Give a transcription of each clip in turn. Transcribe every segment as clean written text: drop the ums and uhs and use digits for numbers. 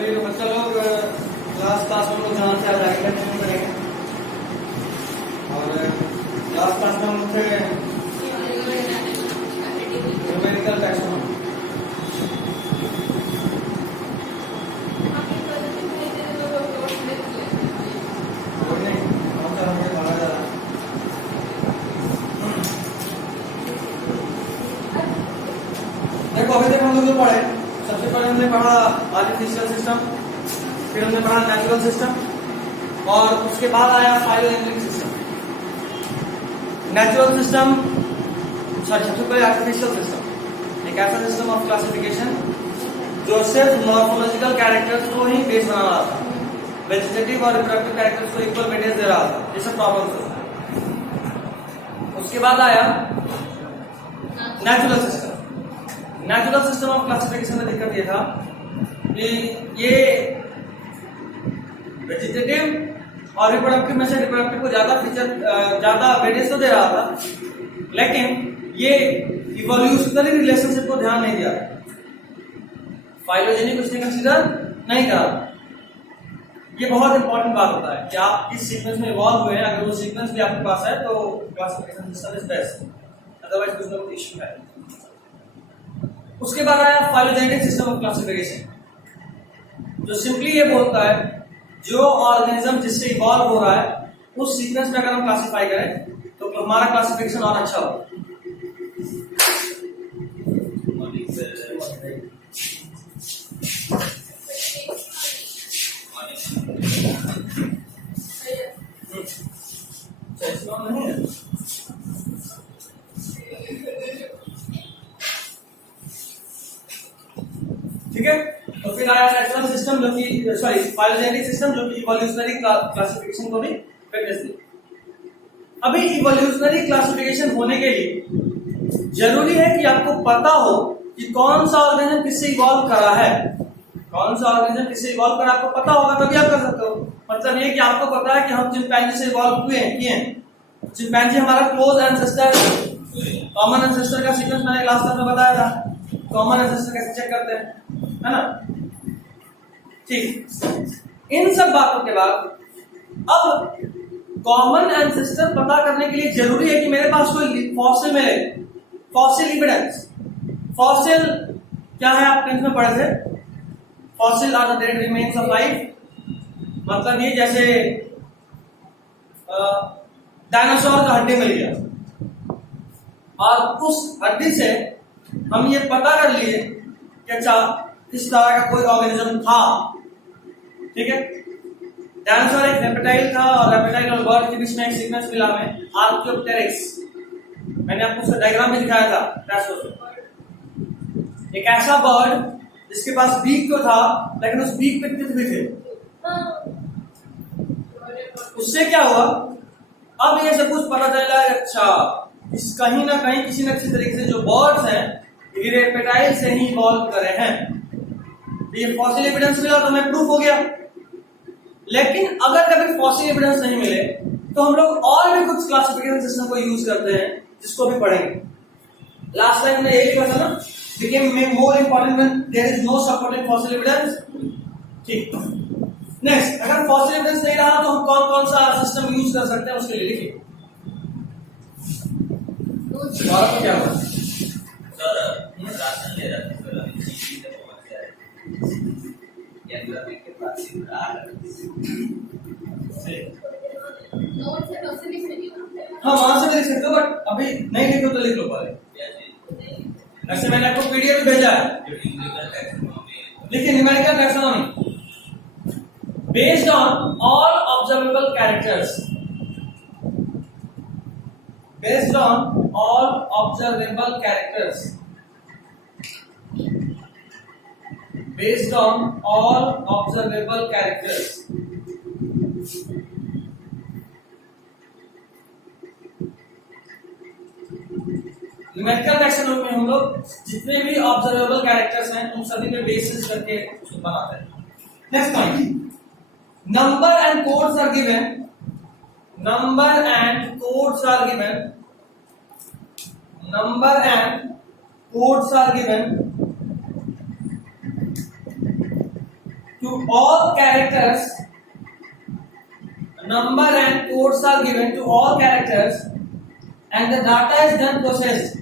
चलिए तो बच्चा लोग क्लास में लोग ध्यान से आज आगे कंटिन्यू करेंगे और क्लास में हम उनसे न्यूमेरिकल टैक्सोनॉमी देखो अभी तक हम लोग जो पढ़े सबसे पहले हमने पढ़ा आर्टिफिशियल सिस्टम, फिर हमने पढ़ा नेचुरल सिस्टम और उसके बाद आया फाइलोजेनेटिक सिस्टम। नेचुरल सिस्टम सबसे पहले आर्टिफिशियल सिस्टम एक ऐसा सिस्टम ऑफ क्लासिफिकेशन जो सिर्फ मॉर्फोलॉजिकल कैरेक्टर्स को ही बेस बना रहा था, वेजिटेटिव और रिप्रोडक्टिव कैरेक्टर्स को इक्वल वेटेज दे रहा था, ये सब प्रॉब्लम्स थे। उसके बाद आया natural system. Natural system of classification में दिक्कत ये था कि ये वेजिटेटिव और रिप्रोडक्टिव में से रिप्रोडक्टिव को ज्यादा वेटेज तो दे रहा था, लेकिन ये इवोल्यूशनरी रिलेशनशिप को ध्यान नहीं दिया, फाइलोजेनिक उसने कंसीडर नहीं करा। ये बहुत इंपॉर्टेंट बात होता है कि आप किस सीक्वेंस में इवॉल्व हुए हैं, अगर वो सीक्वेंस भी आपके पास है तो classification system is best, otherwise कुछ ना कुछ इश्यू है। उसके बाद आया फाइलोजेनेटिक सिस्टम ऑफ क्लासिफिकेशन जो सिंपली ये बोलता है जो ऑर्गेनिज्म जिससे इवॉल्व हो रहा है उस सीक्वेंस में अगर हम क्लासिफाई करें तो हमारा क्लासिफिकेशन और अच्छा हो। ठीक है, तो फिर आया नेचुरल सिस्टम जो कि फाइलोजेनेटिक सिस्टम जो कि इवोल्यूशनरी क्लासिफिकेशन को भी वेटेज दे। अभी इवोल्यूशनरी क्लासिफिकेशन होने के लिए जरूरी है कि आपको पता हो कि कौन सा ऑर्गेनिज्म किससे इवॉल्व करा है, कौन सा ऑर्गेनिज्म किससे इवॉल्व करा आपको पता होगा तभी आप कर सकते हो। मतलब ये कि आपको पता है कि हम चिंपैंजी से इवॉल्व किए हैं, चिंपैंजी हमारा क्लोज एंसेस्टर, कॉमन एंसेस्टर का सीक्वेंस मैंने लास्ट टाइम में बताया था। कॉमन एंसेस्टर कैसे चेक करते हैं, है ना? ठीक, इन सब बातों के बाद अब कॉमन एंसेस्टर पता करने के लिए जरूरी है कि मेरे पास कोई फॉसिल मिले, फॉसिल एविडेंस। फॉसिल क्या है आप टेंथ में पढ़े थे? Fossil are the dead remains of life, मतलब ये जैसे डायनासोर का हड्डी मिल गया और उस हड्डी से हम ये पता कर लिए कि अच्छा इस तरह का कोई ऑर्गेनिज्म था। ठीक है, डायनासोर एक रेप्टाइल था और रेप्टाइल और बर्ड के बीच में एक सीक्वेंस मिला में आर्कियोप्टेरिक्स, मैंने आपको उसका डायग्राम भी दिखाया था क्लास में। एक ऐसा बर्ड जिसके पास बीक तो था लेकिन उस बीक पे टिप भी थे। उससे क्या हुआ, अब ये सब कुछ पता चला अच्छा इस कहीं ना कहीं किसी न किसी तरीके से जो बर्ड्स हैं ये रेप्टाइल से ही इवॉल्व करे हैं। ये फॉसिल एविडेंस मिला तो मैं प्रूफ हो गया। लेकिन अगर कभी फॉसिल एविडेंस नहीं मिले तो हम लोग और भी कुछ क्लासिफिकेशन सिस्टम को यूज करते हैं जिसको भी पढ़ेंगे। लास्ट टाइम में यही लिखा था ना, became more important when there is no supporting fossil evidence। ठीक, नेक्स्ट, अगर फॉसिल एविडेंस नहीं रहा तो हम कौन कौन सा सिस्टम यूज कर सकते हैं उसके लिए लिखिए। क्या हुआ सर, राशन ले रहा था सर, अभी के पास ही हाँ वहां से भी लिख सकते हो, बट अभी नहीं लिखो तो लिख लो पहले। ऐसे मैंने आपको पीडीएफ भेजा है, लिखिए numerical taxonomy based on all observable characters, based on all observable characters, based on all observable characters। Numerical taxonomy में हम लोग जितने भी ऑब्जर्वेबल कैरेक्टर्स हैं उन सभी पे बेसिस करके बनाते हैं। Next point, number and codes are given, number and codes are given, number and codes are given to to all characters, number and codes are given to all characters, and the data is then processed.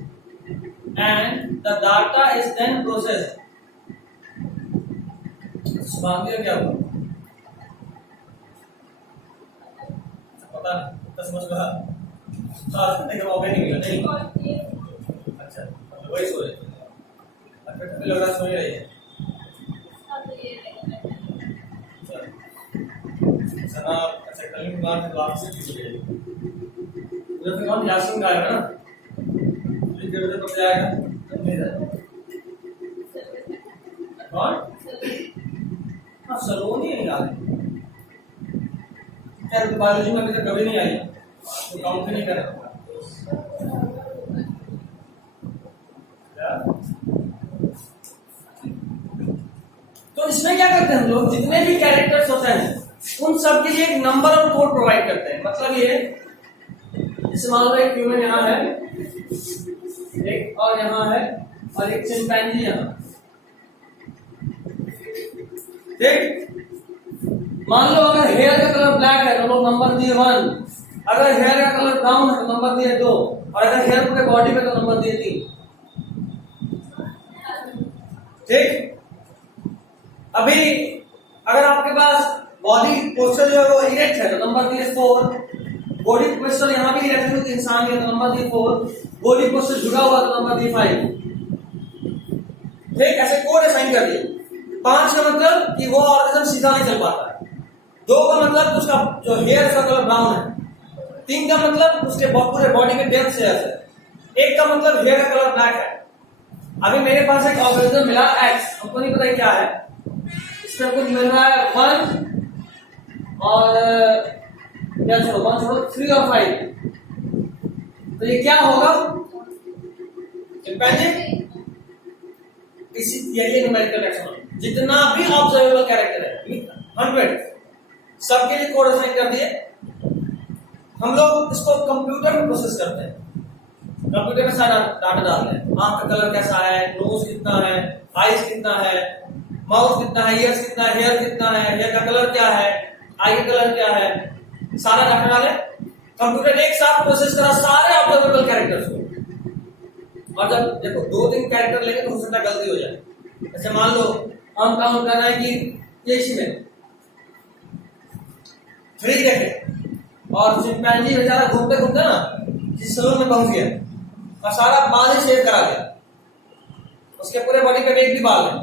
And the data is then processed. Subhangi क्या हुआ? पता नहीं, समझ में साथ में क्या मौका नहीं मिला नहीं? अच्छा, वही सो रहे थे। अच्छा, लग रहा सो ही रही है। सना अच्छा कल की बात है, बात से चुकी है। उधर से कौन यासिन का आएगा ना? ये जरूर तो जाएगा, नहीं जाएगा। कौन? हाँ सलोनी है यार। खैर बायोलॉजी में मुझे कभी नहीं आई, तो काउंट नहीं कर रहा। तो इसमें क्या करते हैं हम लोग, जितने भी कैरेक्टर्स होते हैं उन सब के लिए एक नंबर और कोड प्रोवाइड करते हैं। मतलब ये जैसे मान लो एक ह्यूमन यहाँ है, एक और यहाँ है, और एक चिंपैंजी यहाँ। ठीक, मान लो अगर हेयर का कलर ब्लैक है तो लोग नंबर दिए 1, अगर हेयर का कलर ब्राउन है तो नंबर दिए 2, और अगर हेयर पूरे बॉडी पे तो नंबर दिए 3। ठीक, अभी अगर आपके पास बॉडी पोस्चर जो है वो इरेक्ट है तो नंबर दिए 4, बॉडी पोस्चर यहाँ भी इरेक्ट है तो इंसान है तो नंबर दिए 4, बॉडी पोस्चर झुका हुआ तो नंबर दिए 5। ठीक, ऐसे कोड असाइन कर दिए। 5 का मतलब कि वो ऑर्गेनिज्म सीधा नहीं चल पाता है, 2 का मतलब उसका जो हेयर का कलर ब्राउन है, 3 का मतलब उसके पूरे बॉडी में डेप्थ से है, 1 का मतलब हेयर का कलर ब्लैक है। अभी मेरे पास एक ऑर्गेनिज्म मिला X, हमको नहीं पता क्या है, इसमें कुछ मिल रहा है 1 और क्या छोड़ो 1 छोड़ो 3 और 5, तो ये क्या होगा? चिंपैंजी। इसी यही न्यूमेरिकल टैक्सोनॉमी। जितना भी ऑब्जर्वेबल कैरेक्टर है 100 सबके लिए कोड असाइन कर दिए। हम लोग इसको कंप्यूटर में प्रोसेस करते हैं, कंप्यूटर में सारा डाटा डालते हैं, आंख का कलर कैसा है, नोज कितना है, आईज कितना है, माउथ कितना है, ईयर्स कितना है, हेयर कितना है, हेयर का कलर क्या है, आई का कलर क्या है, सारा डाटा डाले। कंप्यूटर एक साथ प्रोसेस करा सारे ऑब्जर्वेबल कैरेक्टर्स को। और जब देखो 2-3 कैरेक्टर लेंगे तो हो सकता है गलती हो जाए। जैसे मान लो हम काउंट कर रहे हैं कि ये में 3 देखे और चिंपैंजी बेचारा घूमते घूमते ना जिस सलून में पहुंच गया और सारा बाल ही शेव करा गया, उसके पूरे बॉडी पे एक भी बाल है।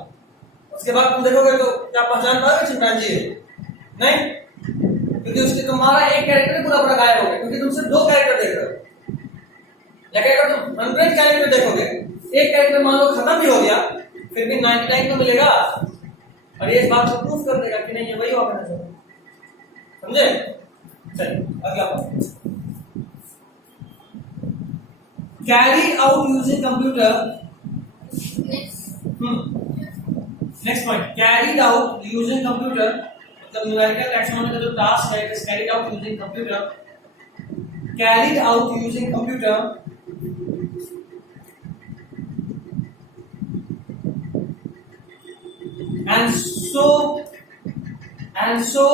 उसके बाद तुम देखोगे तो क्या पहचान पाओगे चिंपैंजी है? नहीं, क्योंकि उसके तुम्हारा एक कैरेक्टर पूरा पूरा गायब हो गया, क्योंकि तुम सिर्फ 2 कैरेक्टर देख रहे हो। लेकिन अगर तुम 100 कैरेक्टर देखोगे, एक कैरेक्टर मान लो खत्म भी हो गया, फिर भी 99 तो मिलेगा, और ये इस बात को प्रूफ कर देगा कि नहीं ये वही ऑर्गेनिज्म है। समझे? चलिए अगला point, carried out using computer. Next point, carried out using computer, मतलब न्यूमेरिकल टैक्सोनॉमी का जो टास्क है it is carried out using computer. Carried out using computer and so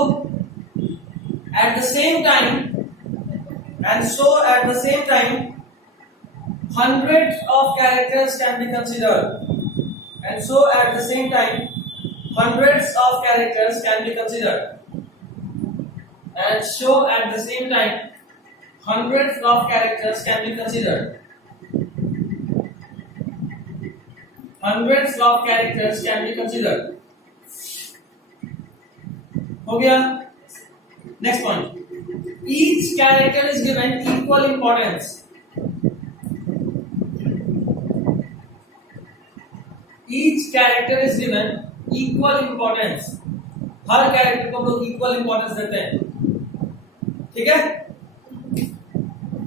at the same time hundreds of characters can be considered, and so at the same time hundreds of characters can be considered, and so at the same time hundreds of characters can be considered, hundreds of characters can be considered। हो गया। Next point, each character is given equal importance. Each character is given equal importance, her character को हम लोग equal importance देते हैं। ठीक है,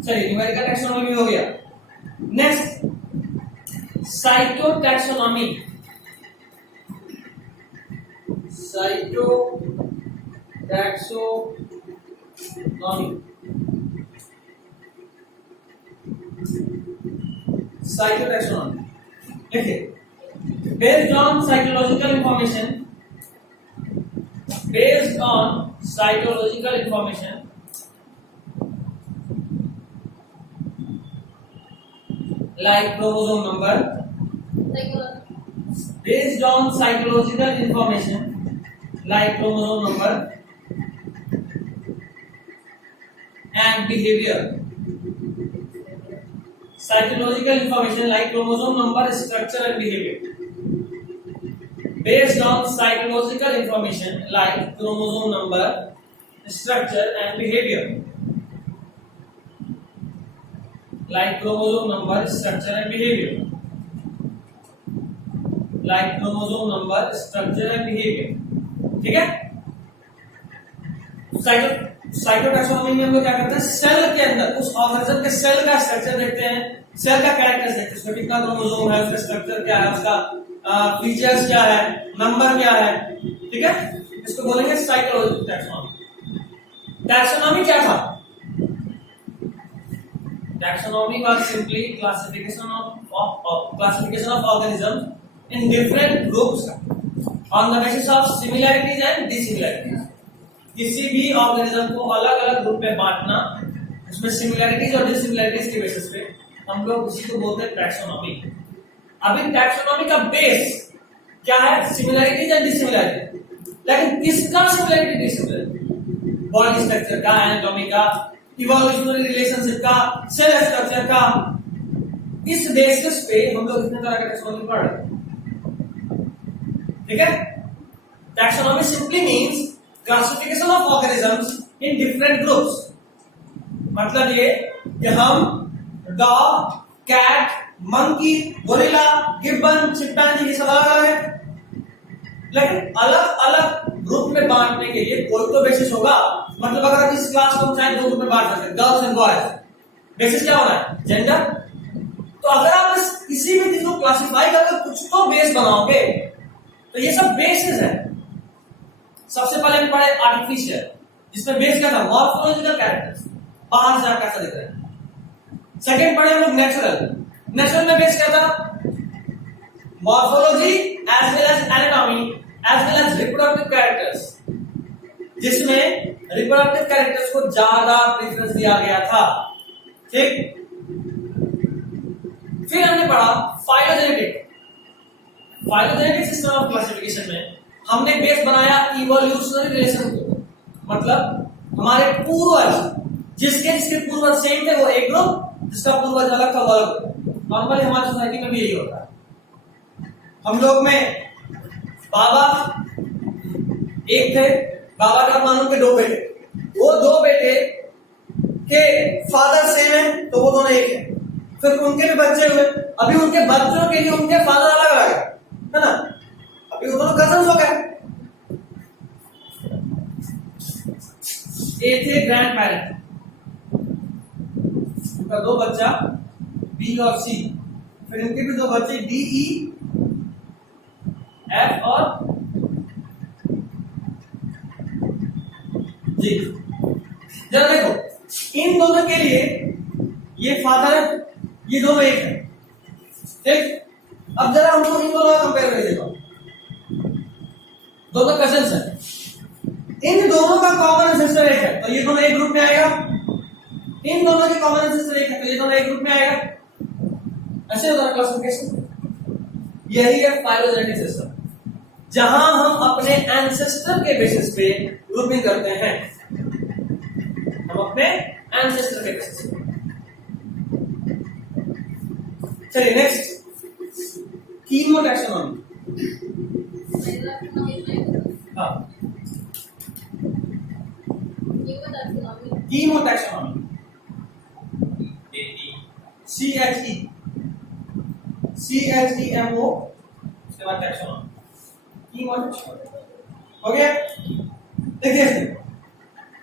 चलिए न्यूमेरिकल टैक्सोनॉमी भी हो गया। Next cytotaxonomy. साइटोटैक्सोनॉमी देखिए, based on psychological information based on psychological information like chromosome number, based on psychological information like chromosome number and behavior. Psychological information like chromosome number, structure and behavior. Based on psychological information like chromosome number, structure and behavior. Like chromosome number, structure and behavior. Like chromosome number, structure and behavior. ठीक है? Cytotaxonomy में हम लोग क्या करते हैं, cell के अंदर उस ऑर्गेनिज्म के सेल का स्ट्रक्चर देखते हैं, सेल का कैरेक्टर्स देखते हैं, उसमें कितना क्रोमोसोम है, उसका स्ट्रक्चर क्या है, उसका फीचर्स क्या है, नंबर क्या है, ठीक है? इसको बोलेंगे साइटोलॉजिकल टैक्सोनॉमी. टैक्सोनॉमी क्या था? Taxonomy was simply classification of organisms in different groups on the basis of similarities and dissimilarities. किसी भी ऑर्गेनिज्म को अलग अलग ग्रुप में बांटना, उसमें सिमिलैरिटीज और डिसिमिलैरिटीज के बेसिस पे हम लोग उसी को बोलते हैं टैक्सोनॉमी. अभी टैक्सोनॉमी का बेस क्या है? Similarities and dissimilarity. लेकिन किसका सिमिलैरिटी डिसिमिलैरिटी? बॉडी स्ट्रक्चर का, एनाटॉमी का, इवोल्यूशनरी रिलेशनशिप का, सेल स्ट्रक्चर का. इस बेसिस पे हम लोग इतने तरह का टैक्सोनॉमी पढ़ रहे हैं. ठीक है? Taxonomy simply means classification of organisms in different groups. मतलब ये कि हम dog, cat, monkey, gorilla, gibbon, chimpanzee ये सब अलग अलग है, लेकिन अलग अलग ग्रुप में बांटने के लिए कोई तो बेसिस होगा. मतलब अगर इस क्लास को हम चाहे दो ग्रुप में बांट सकते हैं, गर्ल्स एंड बॉयज, बेसिस क्या होना है? जेंडर. तो अगर आप किसी भी चीज को क्लासिफाई करके कुछ तो बेस बनाओगे, तो ये सब बेसिस है. सबसे पहले हम पढ़े आर्टिफिशियल, जिसमें बेस क्या था? मॉर्फोलॉजिकल कैरेक्टर्स, बाहर से आप कैसा दिख रहे हैं. सेकंड पढ़े हम लोग नेचुरल. नेचुरल में बेस क्या था? Morphology as well as anatomy as well as reproductive characters, जिसमें रिप्रोडक्टिव कैरेक्टर्स को ज्यादा प्रेफरेंस दिया गया था. ठीक. फिर हमने पढ़ा phylogenetic. Phylogenetic system of classification में हमने बेस बनाया इवोल्यूशनरी रिलेशन को. मतलब हमारे पूर्वज, जिसके जिसके पूर्वज सेम थे वो एक ग्रुप, जिसका पूर्वज अलग था वो अलग. नॉर्मली हमारी सोसाइटी में भी यही होता है. हम लोग में बाबा एक थे, बाबा का मानो के दो बेटे, वो दो बेटे के फादर सेम है तो वो दोनों एक है. फिर उनके भी बच्चे हुए, अभी उनके बच्चों के लिए उनके फादर अलग अलग है ना. अभी वो दोनों कजन्स हो गए. एक थे ग्रैंड पेरेंट, उनका दो बच्चा बी और सी, फिर इनके भी दो बच्चे डी, ई, एफ और जी. जरा देखो, इन दोनों के लिए ये फादर है, ये दोनों एक है. ठीक. अब जरा हम लोग इन दोनों का कंपेयर करके देखो. दोनों कजन्स हैं, इन दोनों का कॉमन एंसेस्टर एक है तो ये दोनों एक ग्रुप में आएगा. इन दोनों की कॉमन एंसेस्टर एक है तो ये दोनों एक ग्रुप में आएगा. ऐसे होता है क्लासिफिकेशन. यही है फाइलोजेनेटिक सिस्टम, जहां हम अपने एंसेस्टर के बेसिस पे ग्रुपिंग करते हैं. हम अपने एंसेस्टर के बेसिस पे. चलिए नेक्स्ट, कीमोटैक्सोनॉमी. हाँ, कीमोटैक्सोनॉमी. CHEMO, उसके बाद टैक्सोनॉमी. कीमोटैक्सोनॉमी हो गया. देखिए,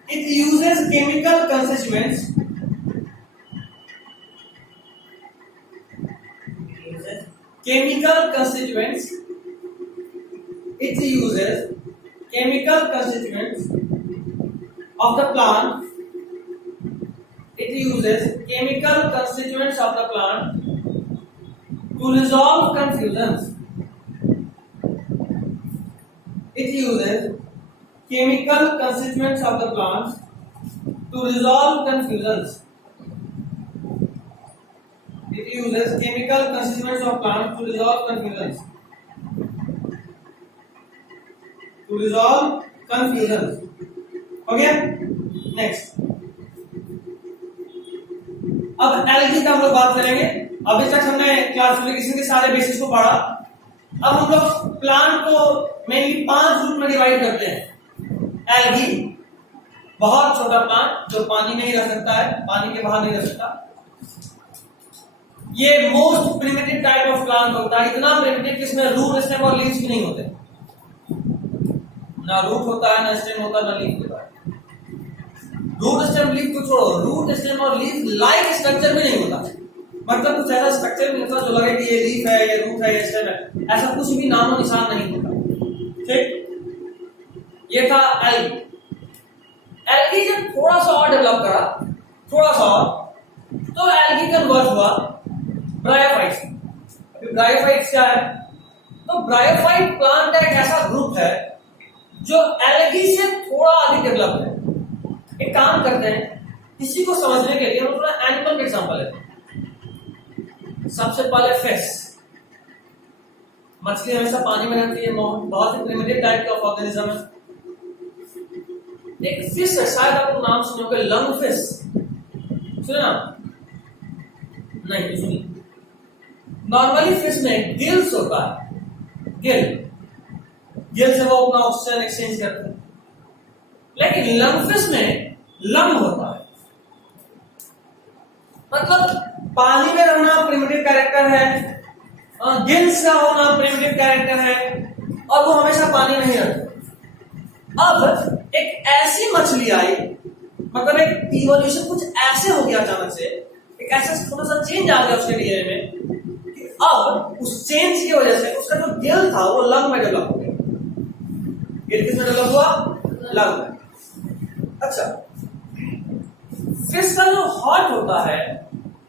it uses chemical constituents of the plant. It uses chemical constituents of the plant to resolve confusions. It uses chemical constituents of the plants to resolve confusions. It uses chemical constituents of plants to resolve confusions. To resolve confusions. Okay? Next. अब algae का हम लोग बात करेंगे। अभी तक हमने classification के सारे बेसिस को पढ़ा। अब हम लोग प्लांट को मेनली 5 ग्रुप में डिवाइड करते हैं। एल्गी, बहुत छोटा प्लांट जो पानी में ही रह सकता है, पानी के बाहर नहीं रह सकता। ये most primitive type of plant होता है, इतना प्रिमिटिव कि इसमें रूट, स्टेम और लीव्स भी नहीं होते। ना रूट होता है, ना स्टेम होता है, ना लीफ होता है। रूट स्टेम लीफ को छोड़ो, रूट स्टेम और लीफ लाइक स्ट्रक्चर भी नहीं होता। मतलब कुछ ऐसा स्ट्रक्चर नहीं होता जो लगे कि ये लीफ है, ये रूट है, ये स्टेम है, ऐसा कुछ भी नामो निशान नहीं होता। ठीक, ये था एल्गी। एल्गी जब थोड़ा सा और डेवलप करा, थोड़ा सा और, तो एल्गी कन्वर्ट हुआ ब्रायोफाइट्स। अभी ब्रायोफाइट्स क्या है? तो ब्रायोफाइट प्लांट एक ऐसा ग्रुप है जो एल्गी से थोड़ा अधिक डेवलप है। एक काम करते हैं, इसी को समझने के लिए हम थोड़ा एनिमल का एग्जांपल लेते हैं। सबसे पहले फिश। मछली हमेशा पानी में रहती है, बहुत ही प्रिमिटिव टाइप का ऑर्गेनिज्म है। एक फिश है, शायद आपको नाम सुने होंगे, लंग फिश। सुना नहीं तो सुनिए। नॉर्मली फिश में गिल्स होता है, गिल से वो अपना ऑक्सीजन एक्सचेंज करते हैं। लेकिन लंग फिश में लंग होता है, मतलब पानी में रहना प्रिमिटिव कैरेक्टर है, गिल्स का होना प्रिमिटिव कैरेक्टर है, और वो हमेशा पानी में ही रहता। अब एक ऐसी मछली आई, मतलब एक इवोल्यूशन कुछ ऐसे हो गया अचानक से, एक ऐसा थोड़ा सा चेंज आ गया उसके डीएनए में कि अब उस चेंज की वजह से उसका जो गिल था वो लंग में डेवलप हो गया। गिल किसमें डेवलप हुआ? लंग में। अच्छा, फिश का जो हार्ट होता है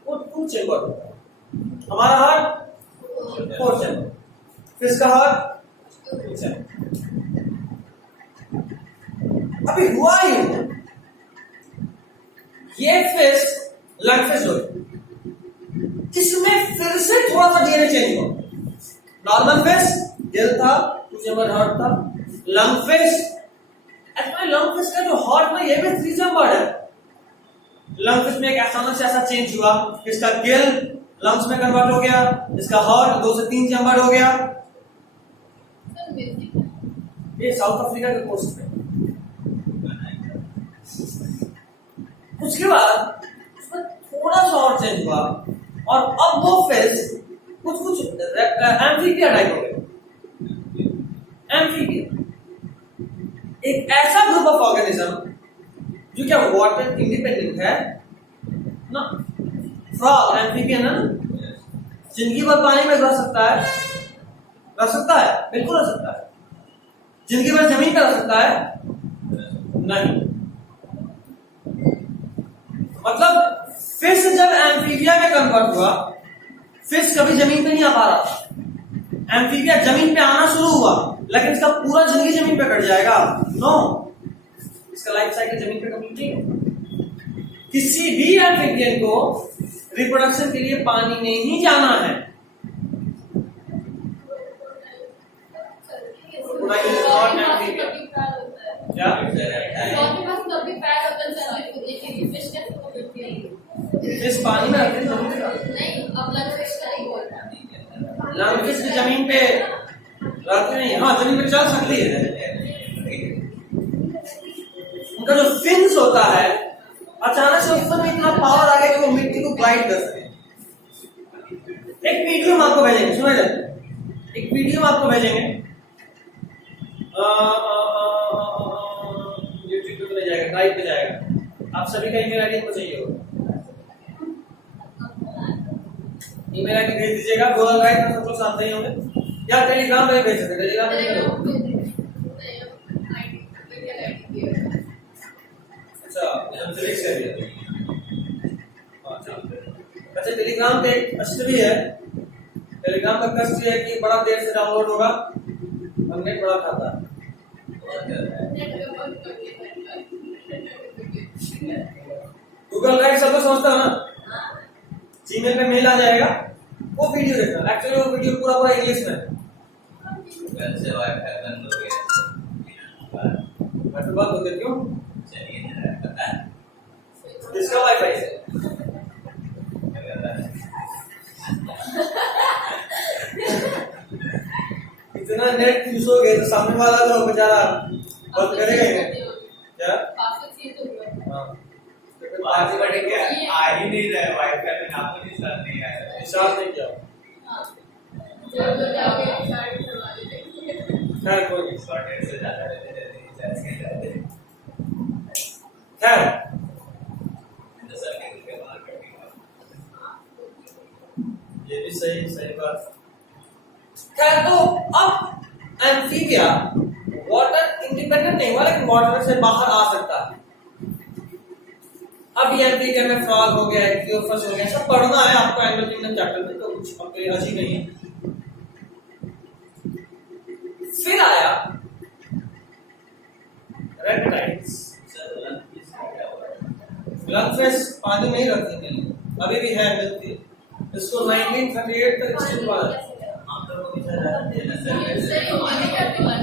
वो 2 चेंबर होता है। हमारा हार्ट 4 चेंबर, फिश का हार्ट 2 चेंबर। अभी हुआ ही ये फिश लंग फिश हो, इसमें फिर से थोड़ा सा डीएनए चेंज हुआ। नॉर्मल फिश गिल था, 2 चेंबर हार्ट था। Lung fish, actually lung fish का जो हार्ट में ये भी 3 चेंबर है। लंग फिश में एक अचानक से ऐसा चेंज हुआ, इसका गिल लंग्स में कन्वर्ट हो गया, इसका हार्ट 2 से 3 चेंबर हो गया। ये साउथ अफ्रीका के कोस्ट पे। उसके बाद उसमें थोड़ा सा और चेंज हुआ, और अब वो फिश कुछ एम्फीबिया टाइप हो गए। एम्फीबिया एक ऐसा ग्रुप ऑफ ऑर्गेनिज्म जो क्या वाटर इंडिपेंडेंट है ना। फ्रॉग एम्फीबियन है, जिंदगी भर पानी में रह सकता है, बिल्कुल रह सकता है। जिंदगी भर जमीन पे रह सकता है नहीं। मतलब फिश जब एम्फीबिया में कन्वर्ट हुआ, फिश कभी जमीन पे नहीं आ पा रहा। एम्फीबिया जमीन पे आना शुरू हुआ, लेकिन इसका पूरा जिंदगी जमीन पे कट जाएगा? नो, इसका लाइफ साइकिल जमीन पे कंप्लीट नहीं होगा। किसी भी एम्फीबियन को रिप्रोडक्शन के लिए पानी में ही जाना है। फिश पानी में रहते हैं, लंग फिश भी जमीन पे रहते नहीं। हाँ, जमीन पे चल सकती है। उनका जो फिन्स होता है, अचानक से उसमें इतना पावर आ गया कि वो मिट्टी को ग्लाइड कर सके। एक वीडियो हम आपको भेजेंगे, सुना जाए, एक वीडियो हम आपको भेजेंगे, यूट्यूब पे जाएगा, ड्राइव पे जाएगा। आप सभी का ईमेल आईडी हमको चाहिए होगा, ईमेल आईडी भेज दीजिएगा। गूगल ड्राइव में सब लोग साथ नहीं होंगे, या टेलीग्राम पे भेज सकते, टेलीग्राम पे। अच्छा, टेलीग्राम पे एक कष्ट भी है। टेलीग्राम का कष्ट है कि बड़ा देर से डाउनलोड होगा और नेट बड़ा खाता है। कर रहा है। गूगल ड्राइव सब लोग समझता हो ना, जीमेल पे मेल आ जाएगा, वो वीडियो देखना। एक्चुअली वो वीडियो पूरा पूरा इंग्लिश में है। कल से वाईफाई बंद हो गया, वाईफाई बंद हो गया क्यों? चलिए जरा पता है किसका वाईफाई है? इतना नेट यूज हो गया तो सामने वाला तो बेचारा बंद करेगा ही नहीं। क्या? हाँ, बात बढ़े क्या आ ही नहीं रहा वाईफाई में, नामो निशान नहीं आया। निशान नहीं किया। खैर कोई नहीं। शॉर्टेज से ज्यादा रहते खैर ये भी सही सही बात। खैर तो अब एम्फीबिया वाटर इंडिपेंडेंट नहीं हुआ, लेकिन वाटर से बाहर आ सकता है। अब ये एम्फीबिया में फ्रॉग हो गया, एक्टियोफस हो गया, सब पढ़ना है आपको एनिमल किंगडम चैप्टर में, तो कुछ आपके लिए अजीब नहीं है। फिर आया रेप्टाइल्स। लंगफिश पानी में ही रखते थे, अभी भी है, मिलती है। इसको 1938 तक एक्सटेंड हुआ है। हम लोगों की तरह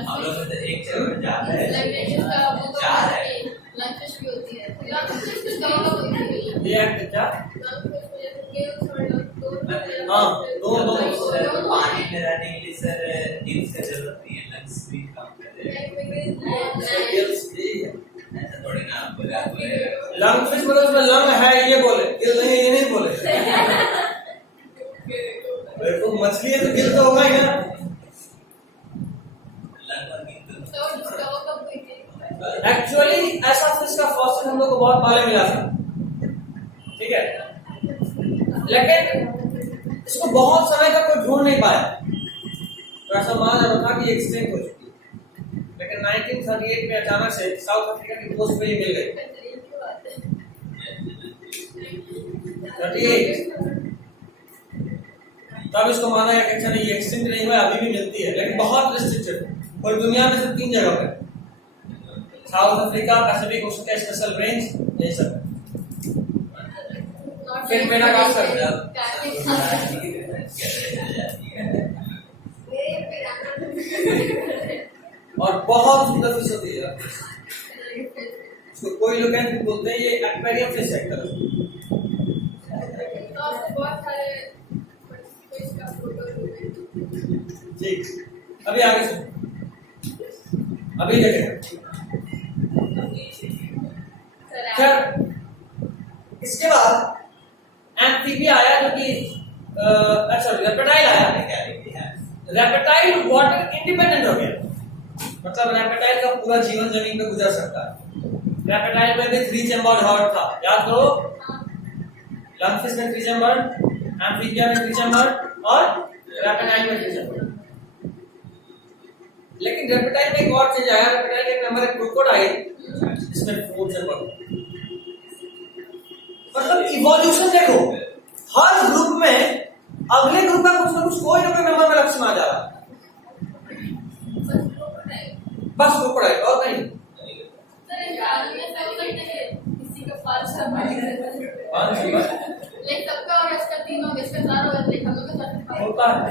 हम लोग तो एक जगह जाते हैं, चार है ये एक्ट क्या? हाँ, दो पानी में रहने के लिए सर गिल्स की जरूरत नहीं है, लंग्स भी काम करते हैं। गिल्स भी है। ऐसा थोड़ी ना बोला लंगफिश मतलब उसमें लंग है ये बोले, गिल नहीं है ये नहीं बोले। तो मछली है तो गिल तो होगा ही ना। एक्चुअली ऐसा फिश का फॉसिल हम लोग को बहुत पहले मिला था, ठीक है, लेकिन इसको बहुत समय तक कोई ढूंढ नहीं पाया, तो ऐसा माना जाता था कि ये एक्सटिंक्ट हो चुकी है। लेकिन 1938 में अचानक से साउथ अफ्रीका की कोस्ट पे ये मिल गई। 38 तब इसको माना है कि अच्छा नहीं, ये एक्सटिंक्ट नहीं हुआ, अभी भी मिलती है, लेकिन बहुत रिस्ट्रिक्टेड। और दुनिया में सिर्फ 3 जगह पे, साउथ अफ्रीका, पैसिफिक ओशन का स्पेशल रेंज, ये सब। फिर मेरा काम कर दिया और बहुत सुंदर फिश होती है। इसको कोई लोग बोलते हैं ये एक्वेरियम फिश है। ठीक, अभी आगे चलो, अभी देखें। खैर इसके बाद एम्फीबिया आया, जो कि अच्छा रेप्टाइल आया। रेप्टाइल वाटर इंडिपेंडेंट हो गया, मतलब रेप्टाइल का पूरा जीवन जमीन पे गुजर सकता है। रेप्टाइल में भी 3 चैम्बर्ड हार्ट था, याद करो। लंगफिश में 3 चैम्बर्ड, एम्फीबिया में 3 चैम्बर्ड और रेप्टाइल में 3 चैम्बर्ड। लेकिन रेप्टाइल में एक और चीज आया, रेप्टाइल का एक नंबर है क्रोकोडाइल, इसमें 4 चैम्बर्ड। मतलब इवोल्यूशन देखो, हर ग्रुप में अगले ग्रुप का कुछ ना कुछ कोई ना कोई मेंबर में लक्ष्य आ जा रहा है, बस क्रोकोडाइल और नहीं। होता है,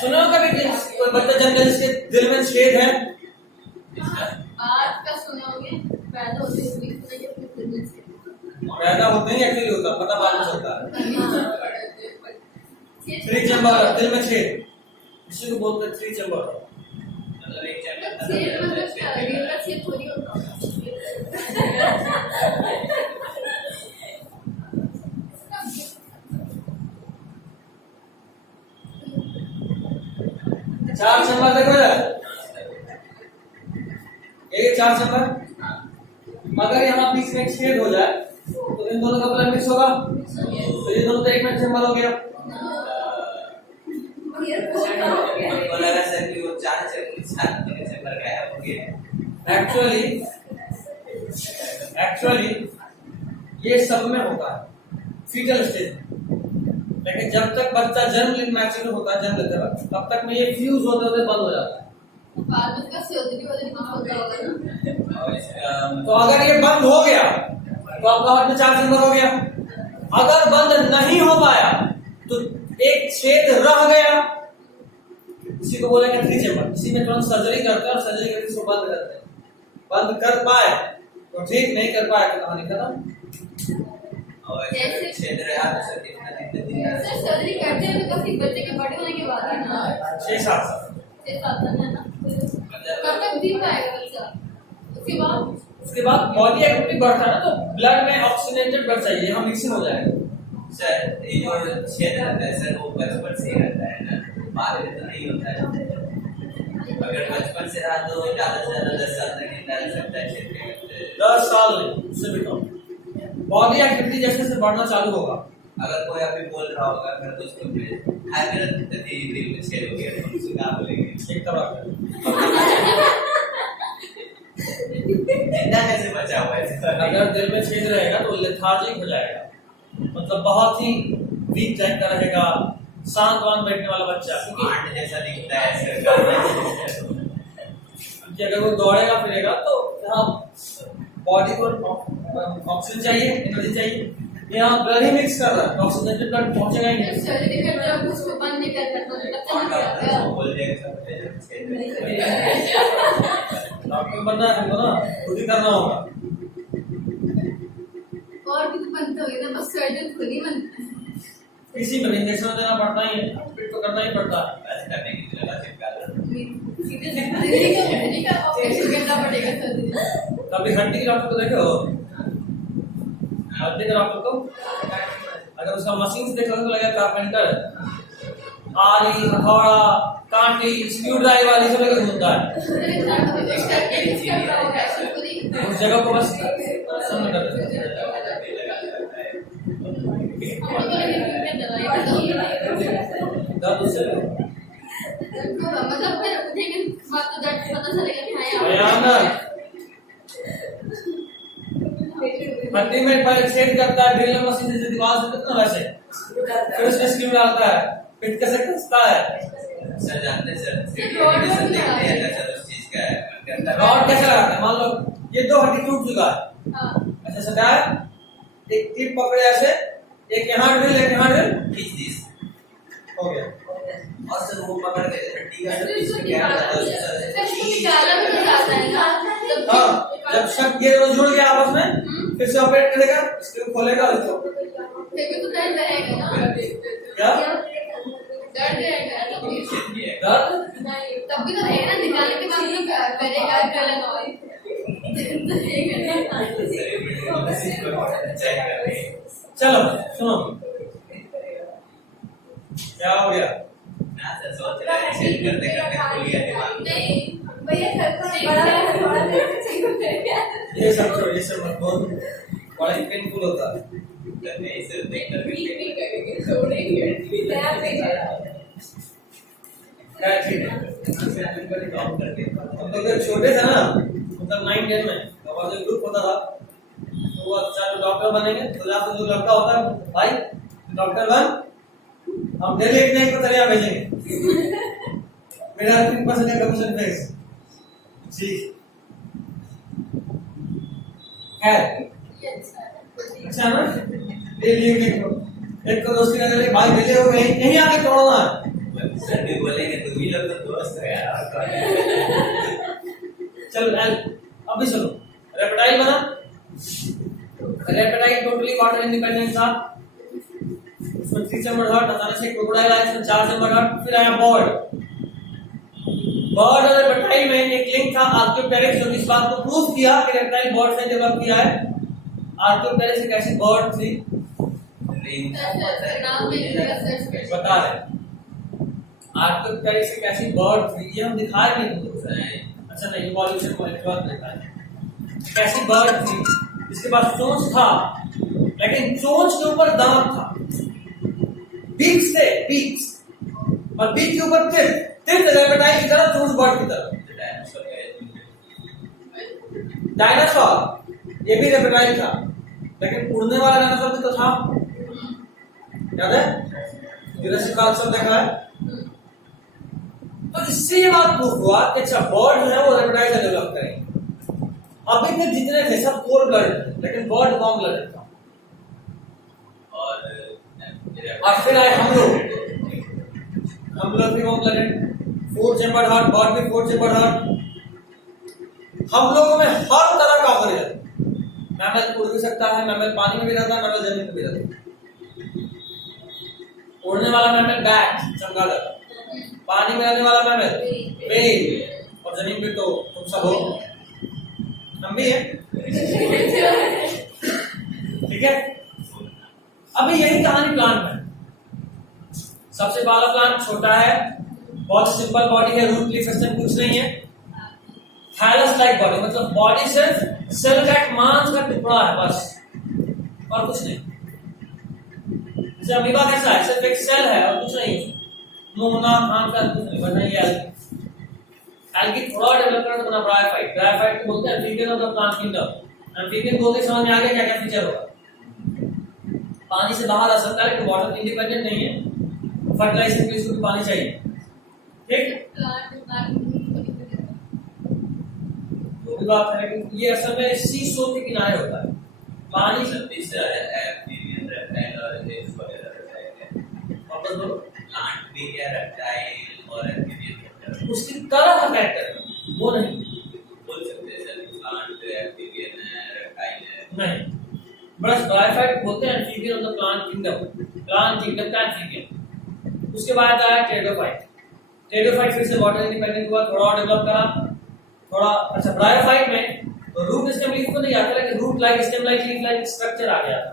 सुनो कभी कोई बच्चा जन्म जिसके दिल में छेद है? आज का सुनोगे, पैदा होते ही एक्चुअली होता, पता बाद में चलता है। 3 चैम्बर, दिल में छेद, इसी को बोलते हैं 3 चैम्बर। मतलब एक चार चैम्बर देखो यार, ये 4 चैम्बर। अगर यहाँ बीच में छेद हो जाए तो इन दोनों का ब्लड मिक्स होगा, तो ये दोनों तो एक में चैम्बर हो गया। एक्चुअली ये सब में होता है फीटल स्टेज, लेकिन जब तक बच्चा जन्म मैच्योर होता है, जन्म लेते वक्त, तब तक में ये फ्यूज होते होते बंद हो जाता है। बाद में इसका सर्जरी वाले कहाँ होता होगा ना? और इसका तो अगर ये बंद हो गया तो आपका हार्ट में 4 चैम्बर हो गया। अगर बंद नहीं हो पाया तो एक छेद रह गया, इसी को बोलेंगे 3 चैम्बर। इसी में तुरंत सर्जरी करते हैं और सर्जरी करके इसको बंद करते हैं। बंद कर पाए तो ठीक, नहीं कर पाए तो कहानी खत्म। और इसका छेद रहा तो सर कितना दिन सर सर्जरी करते हैं तो काफी बच्चे के बड़े होने के बाद ही ना? 6-7 साल। 6-7 साल है ना? कब तक जी पाएगा बच्चा? उसके बाद बॉडी एक्टिविटी बढ़ता है ना, तो ब्लड में ऑक्सीजनेटेड ब्लड चाहिए, हम मिक्सिंग हो जाएगा। सर ये जो छेद रहता है सर वो बचपन से ही रहता है ना, बाद में तो नहीं होता है। अगर बचपन से रहा तो ज्यादा से ज्यादा 10 साल तक नहीं डाल सकता है छेद में। 10 साल नहीं, उससे भी कम। बॉडी एक्टिविटी जैसे जैसे बढ़ना चालू होगा। अगर कोई अभी बोल रहा होगा अगर दोस्तों में हाय मेरा दिल में छेद हो गया तो उसको क्या बोलेंगे? एक तरह जिंदा कैसे बचा हुआ है? अगर दिल में छेद रहेगा तो लेथार्जिक हो जाएगा, मतलब बहुत ही वीक टाइप का रहेगा, शांत वान बैठने वाला बच्चा। आंट जैसा दिखता है सर। कि अगर वो दौड़ेगा फिरेगा तो यहाँ बॉडी को ऑक्सीजन चाहिए, एनर्जी चाहिए, यहाँ ब्लड ही मिक्स कर रहा है, ऑक्सीजन ब्लड पहुंचेगा ही नहीं। सर्जरी करते वक्त उसको बंद नहीं कर सकते तो बच्चा नहीं करेगा। बोल देगा सब डॉक्टर बनना है हमको ना, खुद ही करना होगा। और भी तो बनते होंगे ना, बस सर्जन खुद ही बनते हैं। किसी में इंजेक्शन देना पड़ता ही है, फिट तो करना ही पड़ता है। ऐसे करने की जगह चिपका दो। सीधे सर्जरी का ऑपरेशन करना पड़ेगा सर्जरी। कभी हड्डी के डॉक्टर को देखे हो? हड्डी के डॉक्टर को अगर उसका मशीन से देखने को लगे कारपेंटर, आरी, हथौड़ा, कांटी, स्क्रू ड्राइवर वाली सब लेकर घूमता है, उस जगह को बस समझ कर देते हैं। दर्द उससे मतलब फिर उठेंगे बात तो दर्द पता चलेगा कि हाँ यार भयानक हड्डी में पहले छेद करता है, ड्रिल मशीन से दीवार से कितना वैसे, फिर उसमें स्क्रू डालता है, फिट कैसे कसता है। सर जानते हैं सर देखते हैं ना सर उस चीज का रॉड कैसे लगाते हैं? मान लो ये 2 हड्डी टूट चुका है, हाँ ऐसे सटाया, एक टिप पकड़े ऐसे, एक यहाँ ड्रिल, एक यहाँ ड्रिल, खींच दिस हो गया। और सर वो पकड़ के हड्डी का फिर पीस उसको में क्या निकाला रहता है उसको निकाला भी नहीं जाता है ना जब हाँ, जब सब गियर जुड़ गया आपस में, फिर से ऑपरेट करेगा, स्क्रू खोलेगा और इसको फिर भी तो दर्द रहेगा ना। क्या दर्द रहेगा तब भी। दर्द तब भी तो रहेगा ना, निकालने के बाद तो करेगा गलत और चलो सुनो क्या हो गया? ना सर सोच रहे हैं चेक करते करते खुल गया दिमाग। नहीं भैया थोड़ा ये सब छोड़ो, ये सब मत बोल, बड़ा ही पेनफुल होता है। नहीं सर देख कर क्या ठीक है, काम करके हम लोग जब छोटे थे ना, मतलब 9-10 में हमारा जो ग्रुप होता था, तो वो अच्छा जो डॉक्टर बनेंगे तो जहाँ जो लड़का होता है भाई डॉक्टर बन, हम डेली एक ना एक को तैयार भेजेंगे, मेरा 3% का कमीशन फिक्स जी। खैर अच्छा ना, डेली एक को दोस्ती करने भाई भेजे हो यहीं आके तोड़ना है। सर भी बोलेंगे तुम ही लोग तो दोस्त हो यार। चलो अभी सुनो, रेपेटाइल बना, रेपेटाइल टोटली वाटर इंडिपेंडेंट था, उसमें 3 चैम्बर हार्ट, अचानक से क्रोकोडाइल आया, इसमें 4 चैम्बर हार्ट, फिर आया बर्ड और रेपेटाइल में एक लिंक था आर्कियोपेरिक्स, जो इस बात को प्रूव किया कि रेपेटाइल बर्ड से डेवलप किया है। आर्कियोपेरिक्स एक ऐसी बर्ड थी, बता रहे आर्कियोपेरिक्स एक ऐसी बर्ड थी, ये हम दिखाए नहीं, अच्छा नहीं इवोल्यूशन को नेटवर्क देता है, कैसी बर्ड थी इसके पास चोंच था, लेकिन चोंच के ऊपर दांत था, बीक से बीक्स और बीक के ऊपर तिल रेपेटाइल की तरह, चोंच बर्ड की तरह। डायनासोर ये भी रेपेटाइल था, लेकिन उड़ने वाला डायनासोर भी तो था, याद है? जुरासिक काल सब देखा है। तो इससे ये बात प्रूफ हुआ कि अच्छा बर्ड जो है वो रेप्टाइल से डेवलप करेंगे। अभी तक जितने थे सब कोल्ड ब्लडेड, लेकिन बर्ड वार्म ब्लडेड था। और फिर आए हम लोग भी warm blooded, 4 chamber heart, bird भी 4 चैम्बर हार्ट। हम लोगों में हर तरह का ऑर्गन है। मैमल उड़ भी सकता है, मैमल पानी में भी रहता है, मैमल जमीन में भी रहता है। उड़ने वाला मैमल बैट, चमगादड़, पानी में रहने वाला मैमल व्हेल, और जमीन पे तो तुम सब हो, हम भी हैं। ठीक है। अभी यही कहानी प्लांट में। सबसे पहला प्लांट छोटा है, बहुत सिंपल बॉडी है, रूट लीफ सिस्टम कुछ नहीं है, थैलस लाइक बॉडी, मतलब बॉडी सिर्फ सेल का एक मांस का टुकड़ा है बस, और कुछ नहीं। जैसे अमीबा कैसा है, सिर्फ एक सेल है और कुछ नहीं, मुंह नाक कान का कुछ नहीं, बस ये एल्गी थोड़ा डेवलप करना तो बना ब्रायोफाइट। ब्रायोफाइट को बोलते हैं amphibian of the plant kingdom. Amphibian बोलते हैं, समझ में आ गया क्या क्या फीचर होगा। पानी से बाहर आ सकता है लेकिन वाटर इंडिपेंडेंट नहीं है, फर्टिलाइजेशन के लिए इसको पानी चाहिए। ठीक, वो भी बात है, लेकिन ये असल में सी शोर के किनारे होता है। पानी से एम्फीबियन रेप्टाइल और एप्स वगैरह रेप्टाइल वापस बोलो, प्लांट भी क्या रेप्टाइल और एम्फीबियन उसकी तरह का कैरेक्टर वो नहीं बोल सकते हैं सर, प्लांट एम्फीबियन है, रेप्टाइल है नहीं, बस ब्रायोफाइट बोलते हैं amphibian of the plant kingdom, plant kingdom का एम्फीबियन। उसके बाद आया टेरिडोफाइट। टेरिडोफाइट फिर से वाटर इंडिपेंडेंट हुआ, थोड़ा और डेवलप करा, थोड़ा। अच्छा, ब्रायोफाइट में तो रूट स्टेम लीफ को नहीं आता, लेकिन root like stem like leaf like structure आ गया था।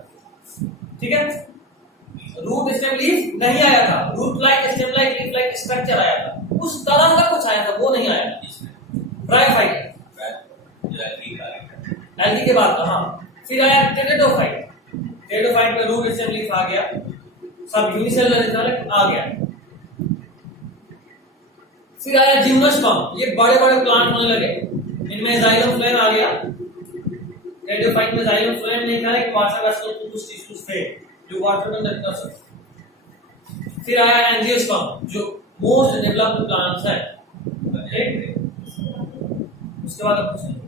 ठीक है, रूट स्टेम लीफ नहीं आया था, root like stem like leaf like structure आया था, उस तरह का कुछ आया था, वो नहीं आया ब्रायोफाइट जो एल्गी के बाद। हाँ, फिर आया टेरिडोफाइट। टेरिडोफाइट में रूट स्टेम लीफ आ गया, सब यूनिसेलुलर था लेकिन आ गया। फिर आया जिम्नोस्पर्म, ये बड़े बड़े प्लांट होने लगे, इनमें जाइलम फ्लोएम आ गया। टेरिडोफाइट में जाइलम फ्लोएम नहीं था, लेकिन वाटर वेस्सल कुछ टिश्यूज थे जो वाटर में नहीं कर सकते। फिर आया एंजियोस्पर्म, जो मोस्ट डेवलप्ड प्लांट्स है। उसके बाद अब कुछ नहीं।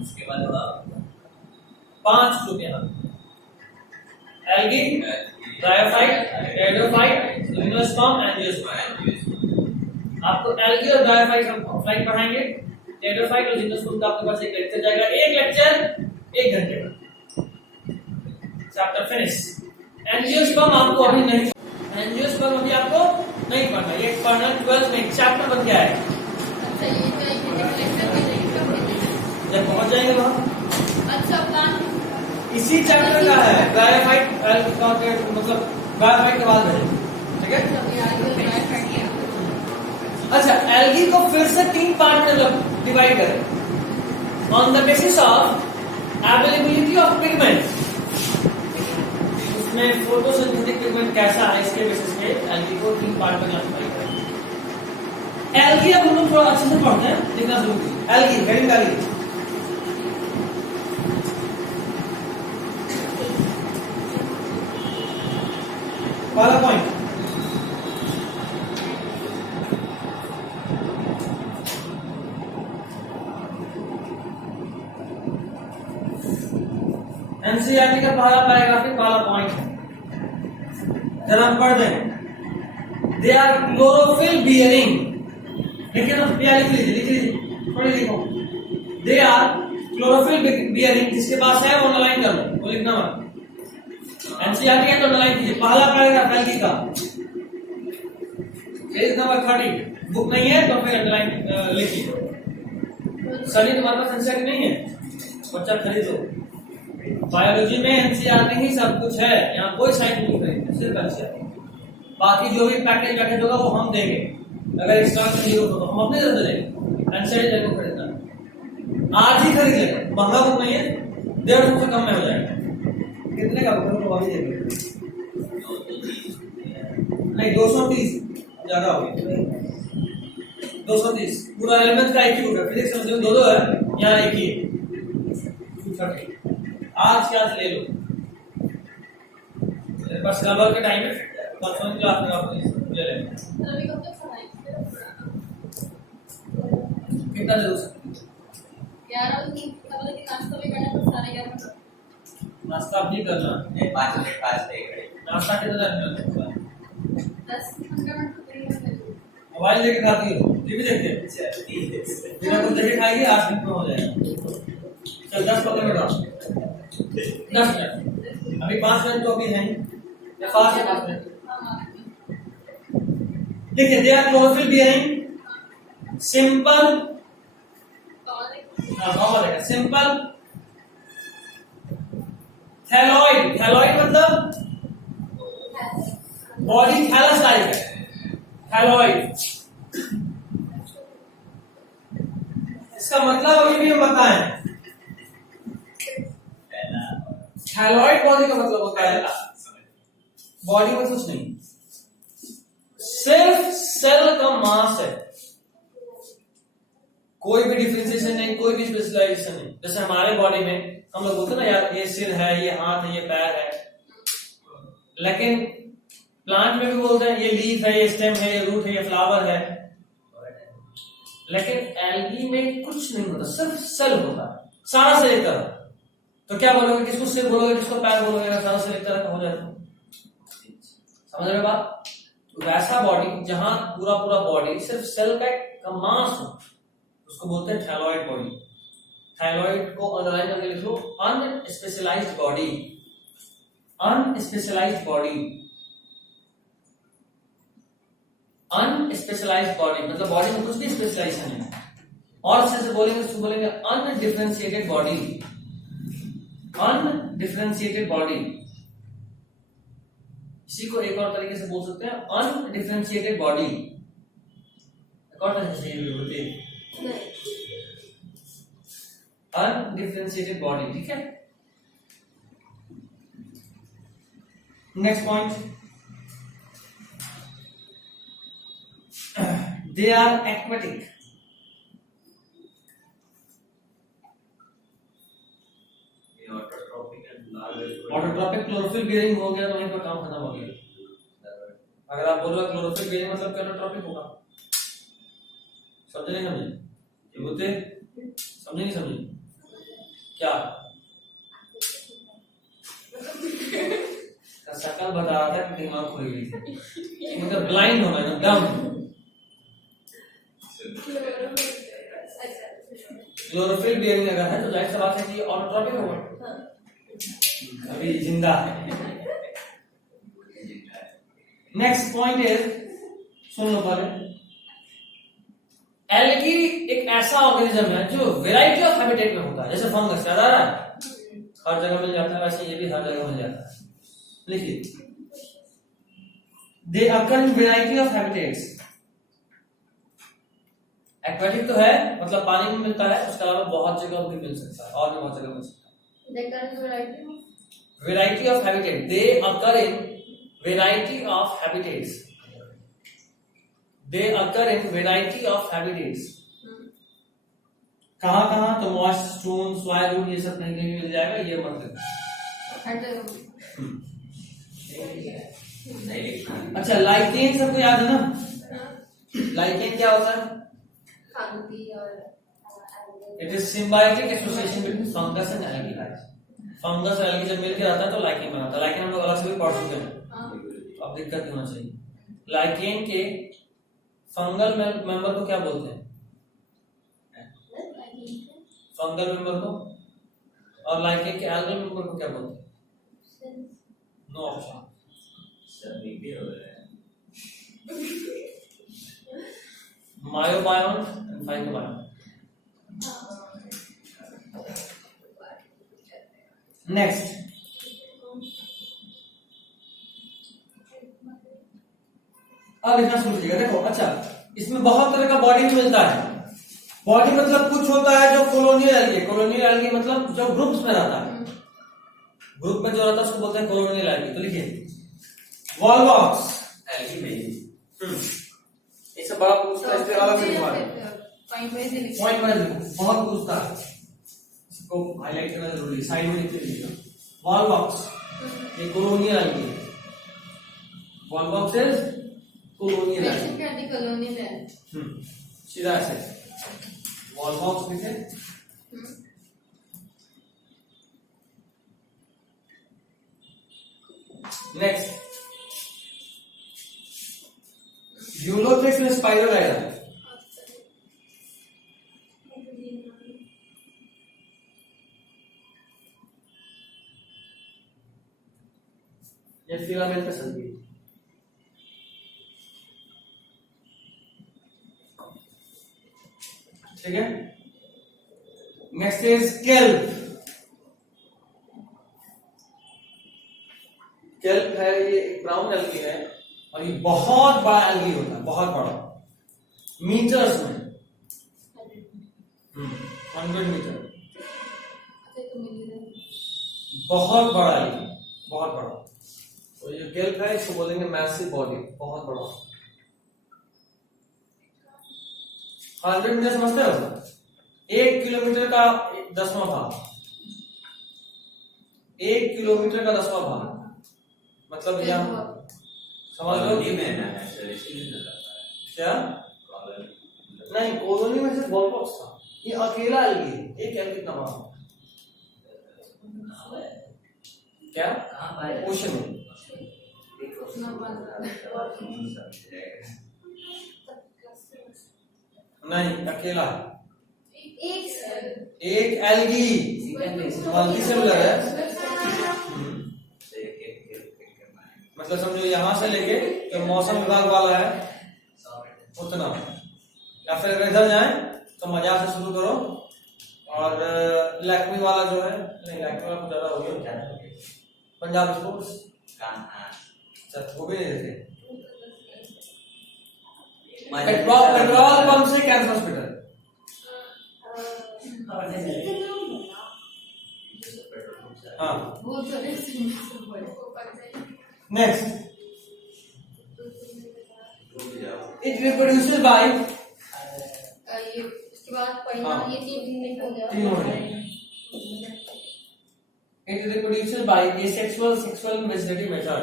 उसके बाद हुआ 5 ग्रुप यहाँ, algae, bryophyte, pteridophyte, gymnosperm, angiosperm. आपको एल्गी और ब्रायोफाइट हम ऑफलाइन पढ़ाएंगे, टेरिडोफाइट और जिम्नोस्पर्म का आपके पास एक लेक्चर जाएगा, एक लेक्चर 1 घंटे का, चैप्टर फिनिश। एंजियोस्पर्म आपको अभी नहीं, एंजियोस्पर्म अभी आपको नहीं पढ़ना, ये पढ़ना 12th में एक चैप्टर बन गया है। जब पहुंच जाएंगे वहां। अच्छा, प्लांट इसी चैप्टर का है, ब्रायोफाइट मतलब ब्रायोफाइट के बाद है। ठीक है। अच्छा, एल्गी को फिर से 3 पार्ट में डिवाइड करें on the basis of availability of pigment. उसमें फोटोसिंथेटिक पिगमेंट कैसा है इसके बेसिस पे एल्गी को 3 पार्ट में क्लासिफाई करें। एल्गी अब हम लोग थोड़ा अच्छे से पढ़ते हैं, देखना शुरू कीजिए। एल्गी, हेडिंग एल्गी, पहला पॉइंट, एनसीईआरटी का पहला पैराग्राफ है, पहला पॉइंट है, जरा हम पढ़ दें। दे आर क्लोरोफिल बियरिंग, देखिए ना, लिख लीजिए, पढ़ लिखो। दे आर क्लोरोफिल बियरिंग, जिसके पास है वो अंडरलाइन कर लो, वो लिखना मत। एनसीईआरटी है तो अंडरलाइन कीजिए, पहला पैराग्राफ एल्गी का, पेज नंबर 30। बुक नहीं है तो फिर अंडरलाइन लिखिए। सभी तुम्हारे पास एनसीईआरटी नहीं है, बच्चा खरीदो। बायोलॉजी में एनसीईआरटी ही सब कुछ है, यहाँ कोई साइंस नहीं खरीदते, सिर्फ एनसीईआरटी। बाकी जो भी पैकेज होगा वो हम देंगे, अगर एक्स्ट्रा चाहिए हो तो हम अपने तरफ से देंगे। एनसीईआरटी को खरीदना आज ही खरीद लेंगे, महंगा बुक नहीं है, 150 से कम में हो जाएगा। कितने का बुक है वो अभी देंगे, नहीं 230 ज्यादा हो गया, 230 पूरा 11th का एक ही बुक है, फिजिक्स में 2 है, यहाँ एक ही है, 230। आज क्या ले लो, मेरे पास सिलेबस के टाइम है, परसों की क्लास में आप ले लेंगे। अभी कब तक पढ़ाएंगे? कितना जरूर 11 बजे बोले कि नाश्ता भी करना तो 11:30 बजे। नाश्ता अब नहीं करना, 5 बजे 5 बजे नाश्ता कितना टाइम लगता है? 10-15 मिनट तो करेंगे। मोबाइल लेके खाती हो, टीवी देखते हो, बिना कुछ देखे खाएगी 8 मिनट में हो जाएगा। चल 10-15 मिनट और 10 मिनट, अभी 5 मिनट तो अभी है या 5 मिनट। देखिए they are chlorophyll bearing simple, common है सिंपल थैलॉइड। थैलॉइड मतलब बॉडी थैलस टाइप है, थैलॉइड। इसका मतलब अभी भी हम बताएं, थैलॉइड बॉडी का मतलब होता है बॉडी में कुछ नहीं, सिर्फ सेल का मास है, कोई भी डिफरेंशिएशन नहीं, कोई भी स्पेशलाइजेशन नहीं। जैसे हमारे बॉडी में हम लोग बोलते हैं ना यार ये सिर है, ये हाथ है, ये पैर है, लेकिन प्लांट में भी बोलते हैं ये लीफ है, ये स्टेम है, ये रूट है, ये फ्लावर है, लेकिन एल्गी में कुछ नहीं होता, सिर्फ सेल होता है, सारा सेल एक तरह। तो क्या बोलोगे, किसको सिर बोलोगे, किसको पैर बोलोगे, अगर सारा सेल एक तरह का हो जाए तो? समझ रहे हो बात? तो वैसा बॉडी जहां पूरा बॉडी सिर्फ सेल का मास हो, उसको बोलते हैं थैलॉइड बॉडी। थायराइड को अंडरलाइन करके लिख लो, अनस्पेशलाइज्ड बॉडी। अनस्पेशलाइज्ड बॉडी, अनस्पेशलाइज्ड बॉडी मतलब बॉडी में कुछ भी स्पेशलाइजेशन नहीं है। और अच्छे से बोलेंगे तो बोलेंगे अनडिफरेंशिएटेड बॉडी, अनडिफरेंशिएटेड बॉडी। इसी को एक और तरीके से बोल सकते हैं अनडिफरेंशिएटेड बॉडी। एक और तरह से बोलते हैं अनडिफरेंशिएटेड बॉडी, ठीक है। Next point, they are aquatic. Autotrophic chlorophyll bearing हो गया तो वहीं पर काम खत्म हो गया। अगर आप बोल रहे क्लोरोफिल बियरिंग मतलब ऑटोट्रॉपिक होगा, समझे नहीं समझे? ये बोलते समझे नहीं समझे क्या? शकल बता रहा था कि दिमाग खोल गई थी, मतलब ब्लाइंड हो गया, डम। क्लोरोफिल बियरिंग अगर है तो जाहिर सी बात है कि ऑटोट्रॉपिक होगा, अभी जिंदा है। नेक्स्ट पॉइंट इज, सुन लो पहले, एल्गी एक ऐसा ऑर्गेनिज्म है जो वैरायटी ऑफ हैबिटेट में होता है। जैसे फंगस याद आ रहा है, हर जगह मिल जाता है, वैसे ये भी हर जगह मिल जाता है। लिखिए, they occur in variety of habitats. Aquatic तो है मतलब पानी में मिलता है, उसके अलावा बहुत जगह भी मिल सकता है, और भी बहुत जगह मिल सकता है। Variety of habitat, they occur in variety of habitats, they occur in variety of habitats. कहां कहां? तो मॉइस्ट, स्टोन, सॉइल, रूट, ये सब कहीं कहीं मिल जाएगा, ये मतलब। अच्छा, लाइकेन सबको याद है ना? लाइकेन क्या होता है? It is symbiotic association between fungus and algae. Fungus और एल्गी जब मिलकर आता है तो लाइकेन बनाता है। लाइकेन हम लोग अलग से भी पढ़ सकते हैं, अब दिक्कत नहीं होना चाहिए। लाइकेन के फंगल मेंबर को क्या बोलते हैं? फंगल मेंबर को, और लाइकेन के एल्गल मेंबर को क्या बोलते हैं? No option, mycobiont and phycobiont. Next, अब लिखना शुरू कीजिएगा। देखो, अच्छा, इसमें बहुत तरह का बॉडी भी मिलता है। बॉडी मतलब कुछ होता है जो कॉलोनियल एल्गी, कॉलोनियल एल्गी मतलब जो ग्रुप्स में रहता है, ग्रुप में जो रहता है उसको बोलते हैं कॉलोनियल एल्गी। तो लिखिए, वॉलवॉक्स एल्गी में इससे बड़ा पूछता है, इससे अलग से पॉइंट वाइज लिखो, बहुत पूछता है, इसको हाईलाइट करना जरूरी है, साइड में लिख लीजिएगा। वॉलवॉक्स ये colonial algae, wall box is colonial algae. Mention कर दी colonial algae. सीधा ऐसे वॉल बॉक्स में से नेक्स्ट यूलोथेक्स में स्पाइरोलाइडा. ये फिलामेंट पे चलती है. ठीक है. Next is kelp. केल्प है, ये एक ब्राउन एल्गी है और ये बहुत बड़ा एल्गी होता है, बहुत बड़ा, मीटर्स में 100 मीटर. बहुत बड़ा एल्गी, बहुत बड़ा. तो ये केल्प है, इसको बोलेंगे मैसिव बॉडी, बहुत बड़ा. 100 मीटर समझते हो? 1 किलोमीटर का 10वां भाग, 1 किलोमीटर का 10वां भाग, मतलब यहाँ समझ लो. कॉलोनी में ना है सर, इसलिए ना लगता है. क्या कॉलोनी नहीं, कॉलोनी में सिर्फ वॉल बॉक्स था. ये अकेला एल्गी है. एक एल्गी कितना बड़ा? क्या कहाँ पाया? ओशन में. नहीं, अकेला है. एक एल्गी मल्टीसेलुलर है. मतलब समझो यहां से लेके जो मौसम विभाग वाला है उतना, या फिर अगर इधर जाए तो मजा से शुरू करो. और लैक्मी वाला जो है, नहीं लैक्मी वाला ज्यादा हो गया, पंजाब स्पोर्ट्स वो भी नहीं देते. पेट्रोल पंप से कैंसर हॉस्पिटल. हाँ. नेक्स्ट, इट रिप्रोड्यूसेस बाय, इसके बाद पढ़ना, ये 3 दिन हो गया. It reproduces by asexual, sexual, vegetative method.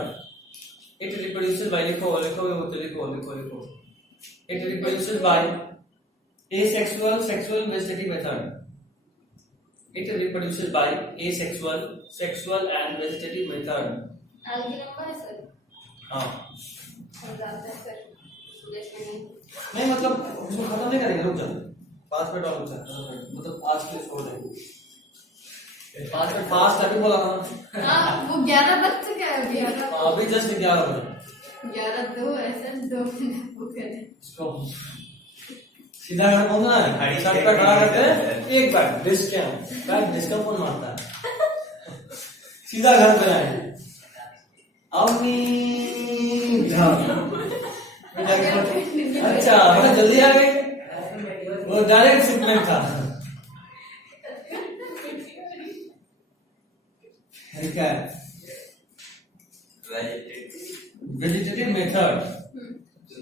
It reproduces by लिखो. It reproduces by asexual, sexual, vegetative method. It reproduces by asexual, sexual and vegetative method. Algae number है sir. हाँ. समझाते हैं सर. नहीं मतलब उसको खत्म नहीं करेंगे, रुक जा. 5 मिनट और रुक जा. मतलब आज के लिए छोड़ देंगे. 5 मिनट फास्ट अभी बोला था. हाँ, वो 11 बज चुका है अभी. अभी जस्ट 11 बजे. 11:02 ऐसा 2 मिनट वो करें. इसको सीधा घर पहुंचना है. छत पे खड़ा करते हैं, एक बैग डिस्क क्या बैग डिस्क का फोन मारता है. सीधा घर पे आए. अम्मी अच्छा, बड़ा जल्दी आ गए. वो डायरेक्ट शिपमेंट था. क्या है? Vegetative method.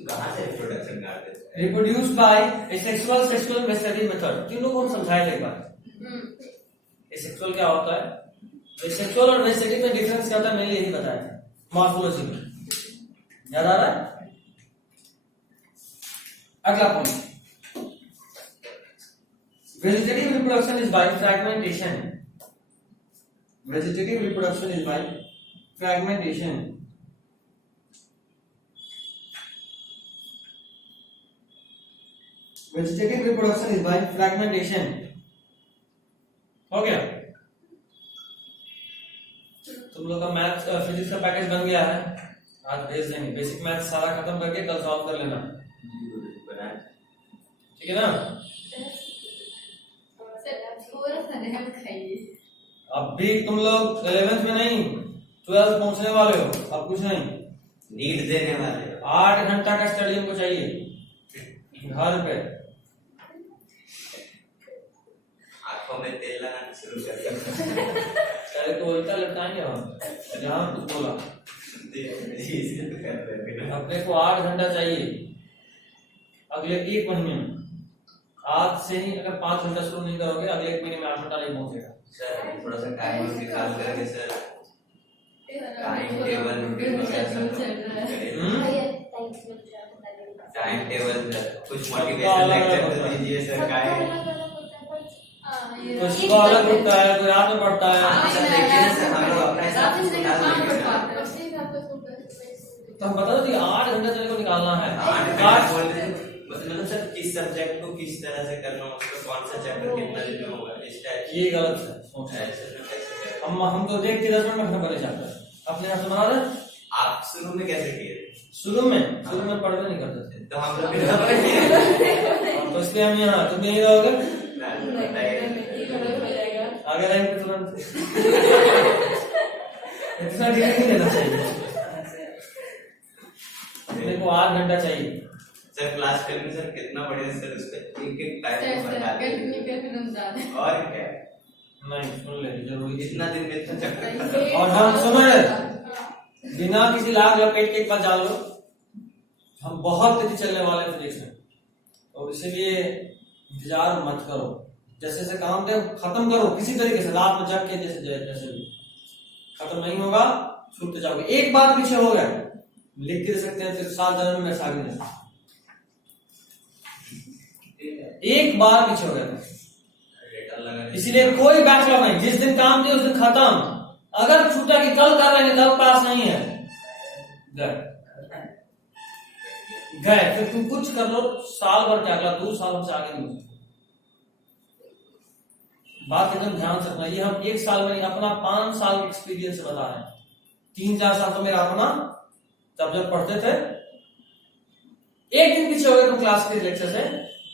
कहाँ से प्रोडक्शन करते हैं? Reproduce by asexual, sexual, vegetative method. तीन लोगों को समझाया एक बार. एसेक्सुअल क्या होता है, एसेक्सुअल और वेजिटेटिव में डिफरेंस क्या होता है, मैंने यही बताया मॉर्फोलॉजी में. याद आ रहा है? अगला point, vegetative reproduction is by fragmentation. Vegetative reproduction is by fragmentation. Vegetative reproduction is by fragmentation. हो गया? तुम लोग का मैथ्स फिजिक्स का पैकेज बन गया है, आज भेज देंगे. बेसिक मैथ्स सारा खत्म करके कल सॉल्व कर लेना. ठीक है ना? थोड़ा सा रहम खाइए. अब भी तुम लोग 11th में नहीं 12th पहुंचने वाले हो. अब कुछ नहीं, नीड देने वाले. 8 घंटा का स्टडी हमको चाहिए घर पे. आंखों में तेल लगाना शुरू कर दिया. पहले तो उल्टा लटकाएंगे हम जहाँ कुछ बोला. अपने को 8 घंटा चाहिए अगले 1 महीने में. आज से ही अगर 5 घंटा शुरू नहीं करोगे, अगले 1 महीने में 8 घंटा नहीं पहुंचेगा. सर थोड़ा सा टाइम निकाल करके sir time table time table कुछ मोटिवेशन लेक्चर तो दीजिए सर। का है कोई सुबह अलग उठता है, कोई रात में पढ़ता है। हम लोग अपना हिसाब से सुना देंगे सर। तो हम बता दो 8 घंटा तेरे को निकालना है। 8 मतलब सर किस सब्जेक्ट को किस तरह से करना, उसका कौन सा चैप्टर कितना दिन में होगा, इस टाइप ये गलत है सोच है। हम तो देख के 10 मिनट में खत्म करने चाहते हैं। अपने हाथ से बना रहे। आप शुरू में कैसे किए? शुरू में पढ़ना नहीं करते थे, तो हम लोग तो इसलिए हम यहाँ तुम यही रहोगे। जाएगा। आगे रैंक पे तुरंत इतना डिले नहीं लेना चाहिए। मेरे को 8 घंटा चाहिए सर। क्लास करने सर कितना बढ़िया सर, उसका एक एक टाइम बताते हैं। और क्या नहीं सुन ले, जरूरी इतना दिन में इतना चक्कर खत्म। और हम सुनो बिना किसी लाग लपेट के एक बात जान लो, हम बहुत तेजी चलने वाले फिजिक्स में, और इसीलिए इंतजार मत करो। जैसे जैसे काम दे खत्म करो किसी तरीके से, रात में जग के जैसे जैसे भी खत्म नहीं होगा, छूटते जाओगे। एक बार पीछे हो गया लिख के दे सकते हैं, 7 जन्म में साग नहीं, एक बार पीछे हो गया। इसीलिए कोई बैकलॉग नहीं, जिस दिन काम दिए उस दिन खत्म। अगर छूटा कि कल कर रहे हैं, कल पास नहीं है, गए फिर तुम कुछ कर लो साल भर, क्या अगला 2 साल से आगे नहीं। बात एकदम ध्यान से रखना, ये हम 1 साल में नहीं, अपना 5 साल के एक्सपीरियंस बता रहे हैं। 3-4 साल तो मेरा अपना, जब पढ़ते थे, एक दिन पीछे हो गए तुम क्लास के लेक्चर से,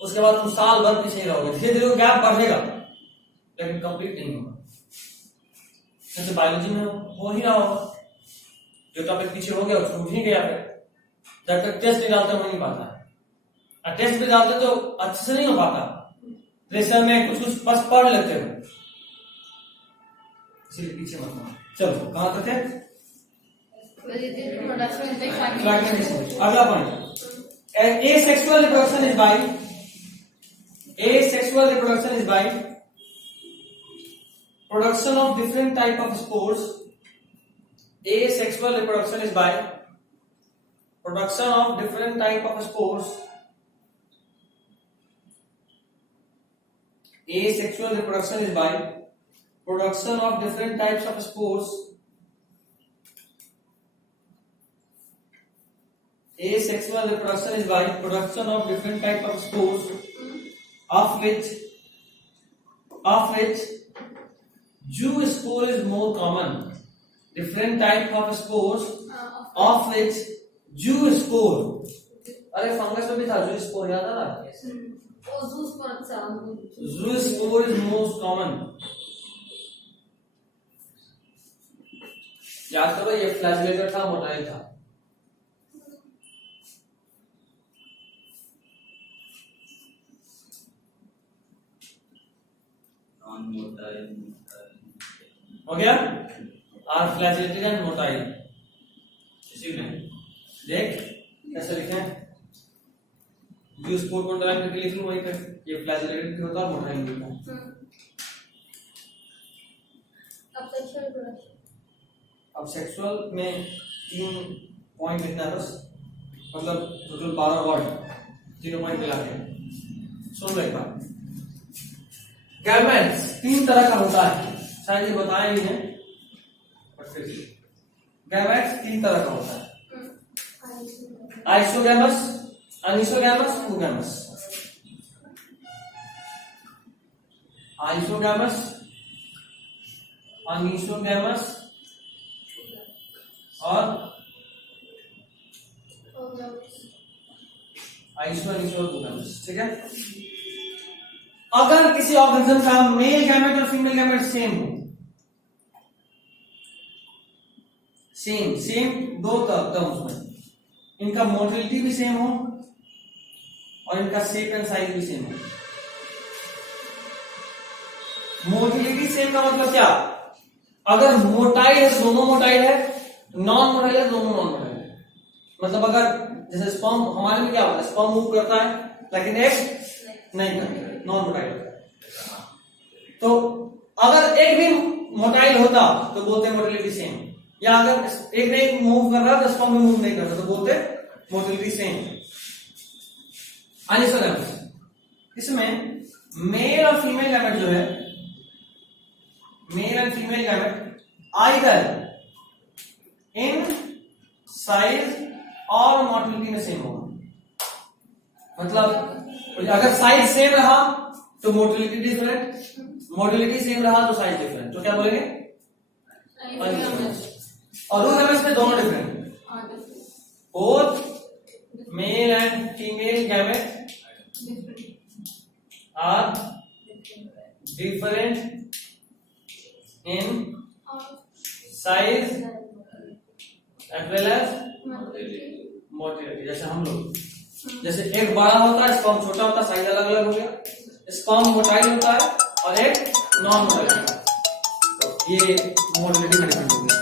उसके बाद तुम साल भर पीछे ही रहोगे। धीरे धीरे गैप बढ़ेगा लेकिन कंप्लीट नहीं होगा। जैसे बायोलॉजी में हो ही रहा होगा, जो टॉपिक पीछे हो गया वो छूट ही गया, फिर जब तक टेस्ट नहीं डालते हो नहीं पाता है, और टेस्ट भी डालते तो अच्छे से नहीं हो पाता। प्रेशर में कुछ कुछ बस पढ़ लेते हो, इसीलिए पीछे मत हो। चलो कहां तक थे? अगला point, asexual reproduction is by production of different type of spores. Asexual reproduction is by production of different type of spores. Asexual reproduction is by production of different types of spores. Asexual reproduction is by production of different type of spores, of which Jew spore is more common. Different type of spores, of which Jew spore. अरे fungus में भी था Jew spore, याद आ रहा है? Jew spore is most common. याद करो, ये फ्लैजेलेटर था, मोटाइल था। हो गया, आर फ्लैजेलेटेड एंड मोटाइल। इसी में देख कैसे लिखे हैं, जो स्पोर को अंडरलाइन करके लिख लूं वहीं पे, ये फ्लैजेलेटेड भी होता है, मोटाइल भी होता है। अब सेक्सुअल में 3 पॉइंट लिखना है बस, मतलब टोटल 12 वर्ड, 3 पॉइंट मिला के। सुन लो एक बार, गैमेट्स 3 तरह का होता है, शायद ये बताए भी हैं, गैमेट्स 3 तरह का होता है, आइसोगैमस, अनिसोगैमस, कोगैमस। आइसोगैमस, अनिसोगैमस और आइसो, अनिसो, कोगैमस। ठीक है, अगर किसी ऑर्गेनिज्म का मेल गैमेट और फीमेल गैमेट सेम हो, सेम 2 टर्म्स में, इनका मोटिलिटी भी सेम हो और इनका शेप एंड साइज भी सेम हो। मोटिलिटी सेम का मतलब क्या? अगर मोटाइल है तो दोनों मोटाइल है, नॉन मोटाइल है दोनों नॉन मोटाइल है। मतलब अगर जैसे स्पर्म, हमारे में क्या होता है, स्पर्म मूव करता है लेकिन एग नहीं करता, नॉन मोटाइल होता है। तो अगर एक भी मोटाइल होता तो बोलते हैं मोटिलिटी सेम, या अगर एक ने एक मूव कर रहा है तो स्पर्म भी मूव नहीं कर रहा, तो बोलते मोटिलिटी सेम। आइए सर, इसमें मेल और फीमेल गैमेट जो है, mail and female gamete either in size और मोटिलिटी में सेम होगा। मतलब अगर साइज सेम रहा तो मोटिलिटी डिफरेंट, मोटिलिटी सेम रहा तो साइज डिफरेंट, तो क्या बोलेंगे? और रूल नंबर में दोनों different, both male and female gamete are different in size as well as motility. जैसे हम लोग, जैसे एक बड़ा होता है, स्पर्म छोटा होता है, साइज अलग अलग हो गया, स्पर्म मोटाइल होता है और एक नॉन मोटाइल होता है, तो ये मोटिलिटी का डिफरेंस हो गया।